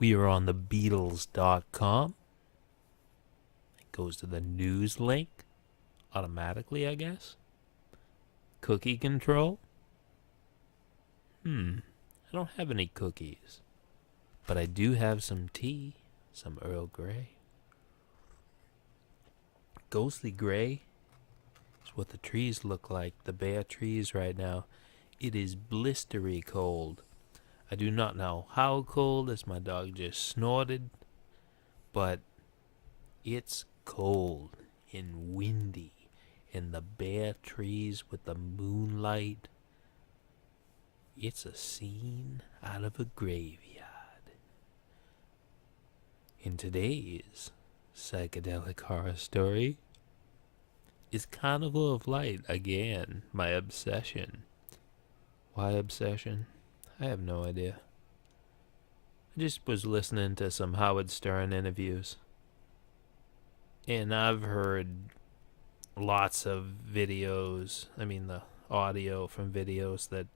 We are on the Beatles.com. It goes to the news link automatically, I guess. Cookie control? I don't have any cookies. But I do have some tea, some Earl Grey. Ghostly gray is what the trees look like, the bare trees right now. It is blistery cold. I do not know how cold, as my dog just snorted, but it's cold and windy, and the bare trees with the moonlight. It's a scene out of a graveyard. In today's psychedelic horror story is Carnival of Light again, my obsession. Why obsession? I have no idea. I just was listening to some Howard Stern interviews, and I've heard lots of videos, the audio from videos that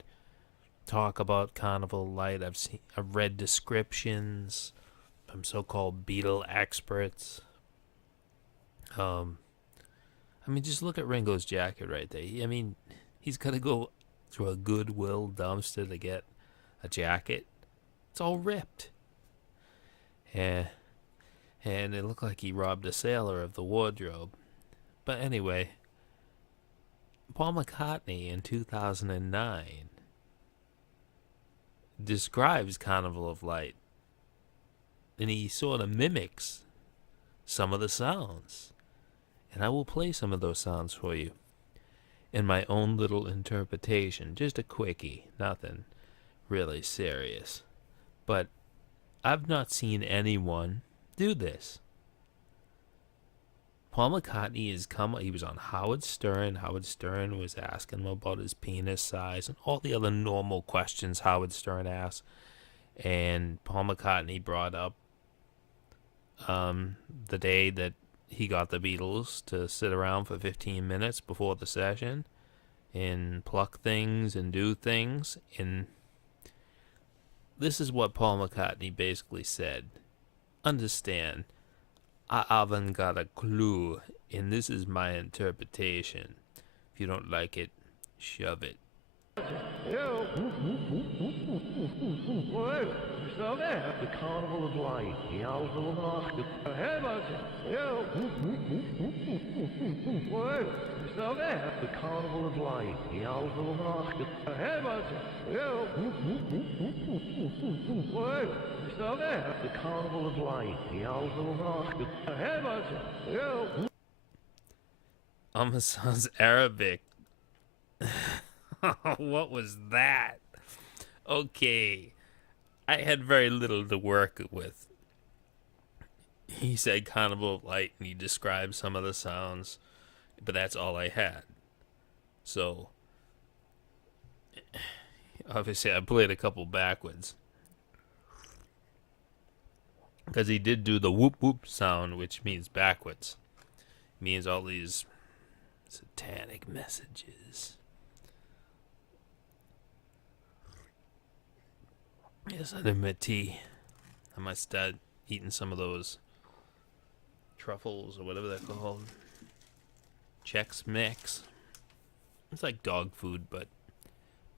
talk about Carnival Light. I've read descriptions from so-called Beatle experts. Just look at Ringo's jacket right there. He's got to go through a Goodwill dumpster to get a jacket. It's all ripped. And it looked like he robbed a sailor of the wardrobe. But anyway, Paul McCartney in 2009 describes Carnival of Light, and he sort of mimics some of the sounds. And I will play some of those sounds for you in my own little interpretation. Just a quickie, nothing really serious. But I've not seen anyone do this. Paul McCartney he was on Howard Stern. Howard Stern was asking him about his penis size and all the other normal questions Howard Stern asks. And Paul McCartney brought up the day that he got the Beatles to sit around for 15 minutes before the session and pluck things and do things. And this is what Paul McCartney basically said. Understand, I haven't got a clue, and this is my interpretation. If you don't like it, shove it. The Carnival of Light, the album of the Carnival of Light, the album of the Carnival of Light, the album Almost sounds Arabic. What was that? Okay. I had very little to work with. He said Carnival of Light and he described some of the sounds, but that's all I had. So, obviously I played a couple backwards. Because he did do the whoop whoop sound, which means backwards. It means all these satanic messages. Yes, I did my tea. I might start eating some of those truffles or whatever they're called. Chex Mix. It's like dog food, but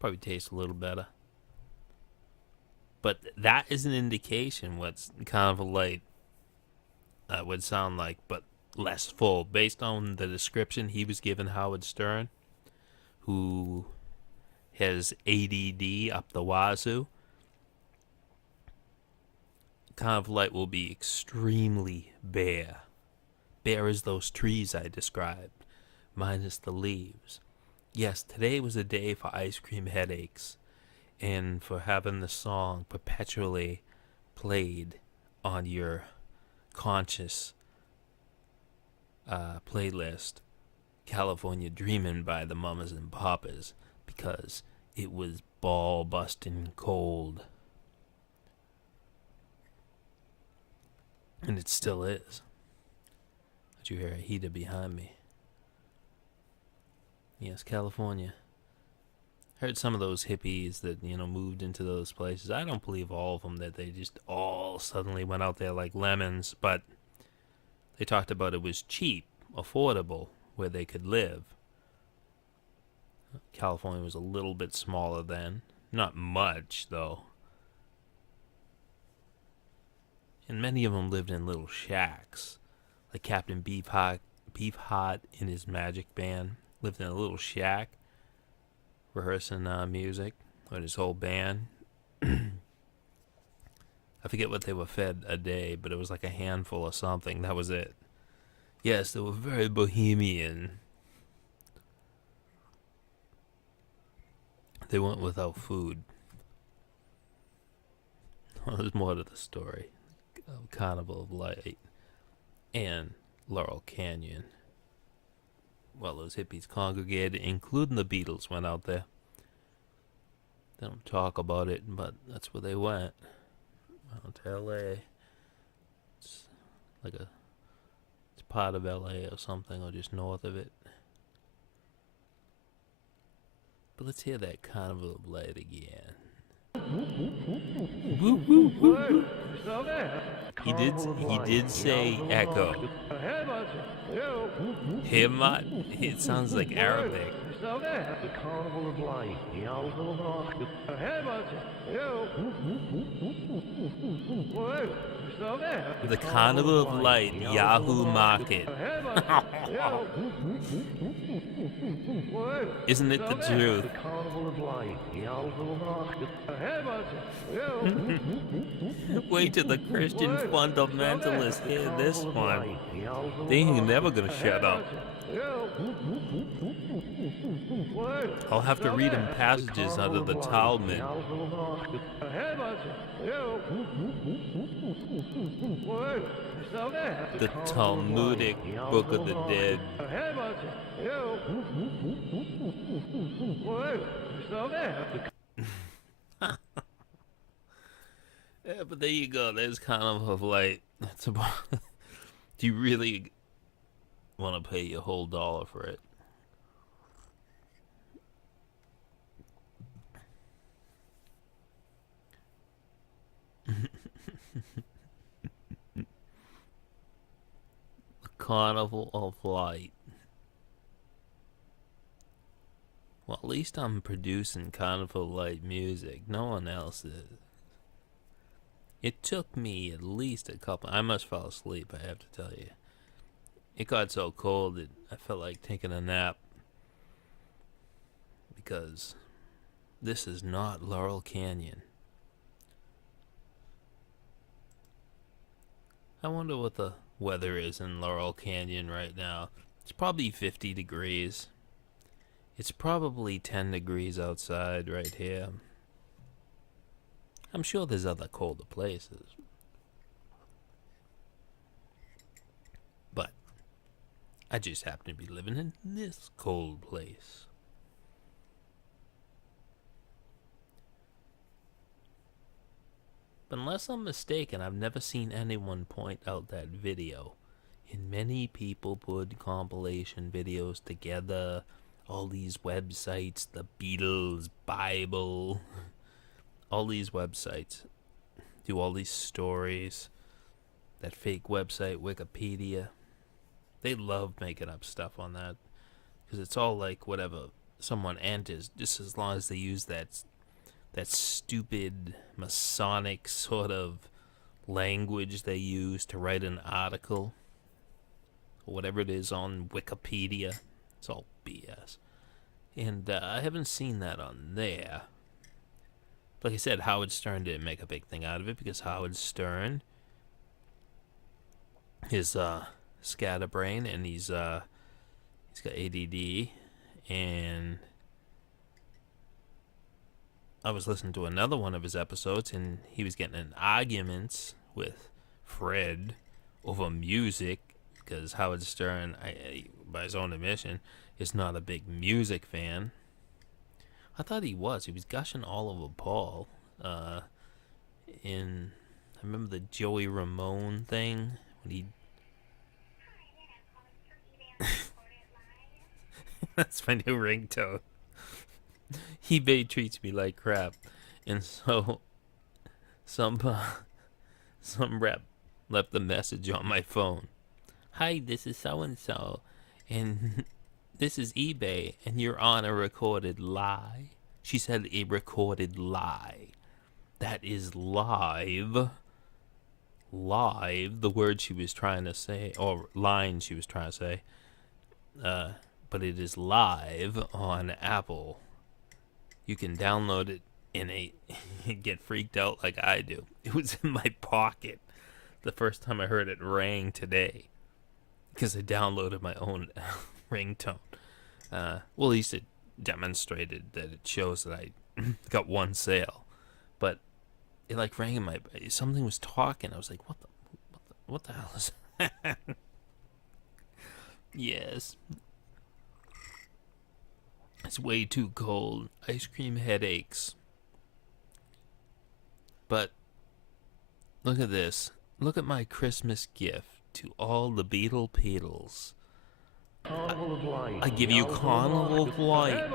probably tastes a little better. But that is an indication what Carnival Light would sound like, but less full. Based on the description he was giving Howard Stern, who has ADD up the wazoo, Carnival Light will be extremely bare. Bare as those trees I described, minus the leaves. Yes, today was a day for ice cream headaches and for having the song perpetually played on your conscious playlist, California Dreamin' by the Mamas and Papas, because it was ball-busting cold. And it still is. But you hear a heater behind me. Yes, California. Heard some of those hippies that, moved into those places. I don't believe all of them that they just all suddenly went out there like lemons, but they talked about it was cheap, affordable, where they could live. California was a little bit smaller then. Not much, though. And many of them lived in little shacks. Like Captain Beefheart in his Magic Band lived in a little shack, rehearsing music with his whole band. I forget what they were fed a day, but it was like a handful or something. That was it. Yes, they were very bohemian. They went without food. Well, there's more to the story. Carnival of Light and Laurel Canyon. Well, those hippies congregated, including the Beatles, went out there. They don't talk about it, but that's where they went. Out to L.A. It's like it's part of L.A. or something, or just north of it. But let's hear that Carnival of Light again. Woo, woo, woo. He did say echo. Himmat? It sounds like Arabic. The Carnival of Light. The Carnival of Light, Yahoo Market. Isn't it the truth? The Carnival of Light. Wait till the Christian fundamentalists hear this one. They ain't never gonna shut up. I'll have to read them passages out of the Talmud. The Talmudic Book of the Dead. Yeah, but there you go. There's Carnival of Light. That's about. Do you really want to pay your whole dollar for it? The Carnival of Light. Well, at least I'm producing Carnival of Light music. No one else is. It took me at least a couple. I must fall asleep, I have to tell you. It got so cold that I felt like taking a nap. Because this is not Laurel Canyon. I wonder what the weather is in Laurel Canyon right now. It's probably 50 degrees. It's probably 10 degrees outside right here. I'm sure there's other colder places. But I just happen to be living in this cold place. But unless I'm mistaken, I've never seen anyone point out that video. And many people put compilation videos together. All these websites, the Beatles, Bible, all these websites do all these stories. That fake website, Wikipedia. They love making up stuff on that. Because it's all like whatever someone enters, just as long as they use that stupid Masonic sort of language they use to write an article. Or whatever it is on Wikipedia. It's all BS. And I haven't seen that on there. Like I said, Howard Stern didn't make a big thing out of it because Howard Stern is scatterbrain and he's got ADD. And I was listening to another one of his episodes and he was getting in arguments with Fred over music because Howard Stern, by his own admission, is not a big music fan. I thought he was. He was gushing all over Paul. I remember the Joey Ramone thing when he. That's my new ringtone. eBay treats me like crap, and so some some rep left a message on my phone. Hi, this is so and so, and this is eBay, and you're on a recorded lie. She said a recorded lie. That is live. Live, the word she was trying to say, or line she was trying to say. But it is live on Apple. You can download it in a get freaked out like I do. It was in my pocket the first time I heard it rang today, because I downloaded my own ringtone. Well, at least it demonstrated that it shows that I got one sale, but it like rang in my. Something was talking. I was like, what the hell is that? Yes. It's way too cold. Ice cream headaches. But look at this. Look at my Christmas gift to all the Beatles. Carnival of Light. I give you Carnival of Light.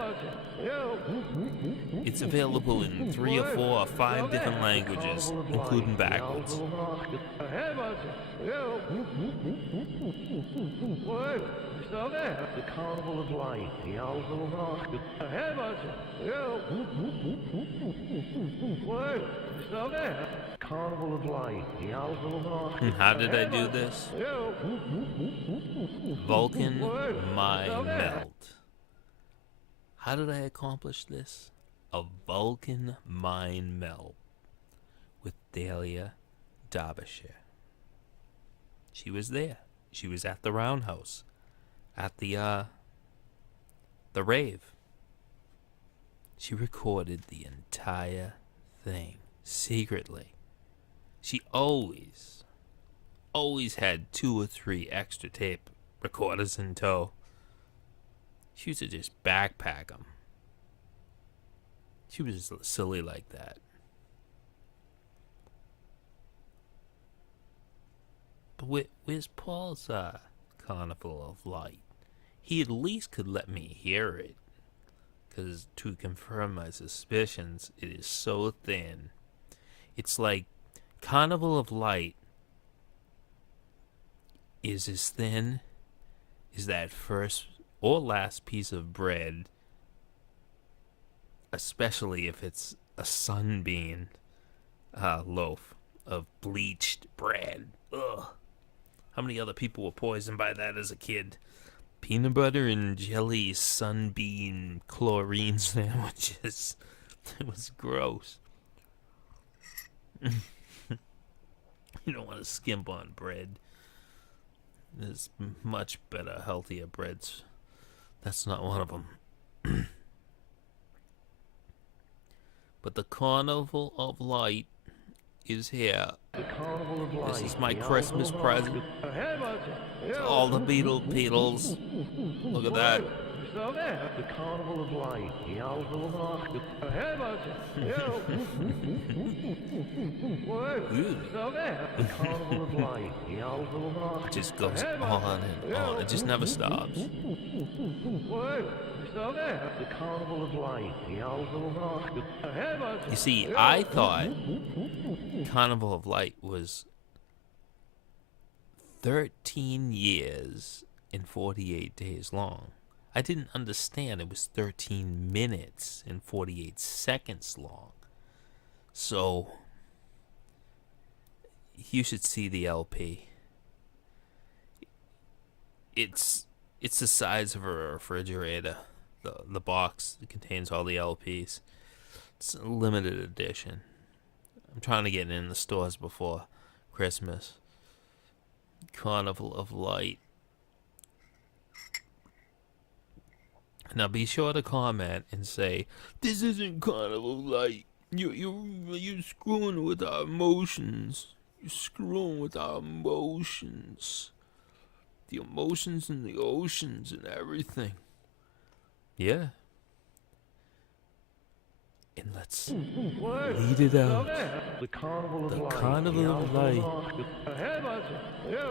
It's available in 3 or 4 or 5 different languages, including backwards. The Carnival of Light. Carnival of Light. And how did I do this? Vulcan my melt. How did I accomplish this? A Vulcan mind melt with Dahlia Derbyshire. She was there. She was at the Roundhouse, at the rave. She recorded the entire thing secretly. She always had 2 or 3 extra tape recorders in tow. She used to just backpack them. She was silly like that. But where's Paul's Carnival of Light? He at least could let me hear it. Because to confirm my suspicions, it is so thin. It's like Carnival of Light is as thin as that first or last piece of bread, especially if it's a Sunbeam loaf of bleached bread. Ugh. How many other people were poisoned by that as a kid? Peanut butter and jelly Sunbeam chlorine sandwiches. It was gross. You don't want to skimp on bread. There's much better, healthier breads. That's not one of them. But the Carnival of Light is here. This is my Christmas present to all the Beatles. Look at that. The Carnival of Light. The Carnival of Light. It just goes on and on. It just never stops. The Carnival of Light. You see, I thought Carnival of Light was 13 years and 48 days long. I didn't understand it was 13 minutes and 48 seconds long. So, you should see the LP. It's the size of a refrigerator. The box that contains all the LPs. It's a limited edition. I'm trying to get it in the stores before Christmas. Carnival of Light. Now be sure to comment and say, "This isn't Carnival of Light. You're screwing with our emotions. You're screwing with our emotions. The emotions and the oceans and everything." Yeah. And let's lead it out. The Carnival of The Light. Carnival of Light.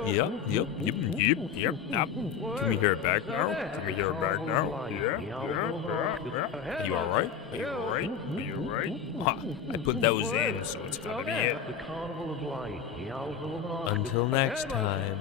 Yep. Can we hear it back now? Yeah. You alright? Are you alright? I put those in, so it's gonna be it. The Carnival of Light. Until next time.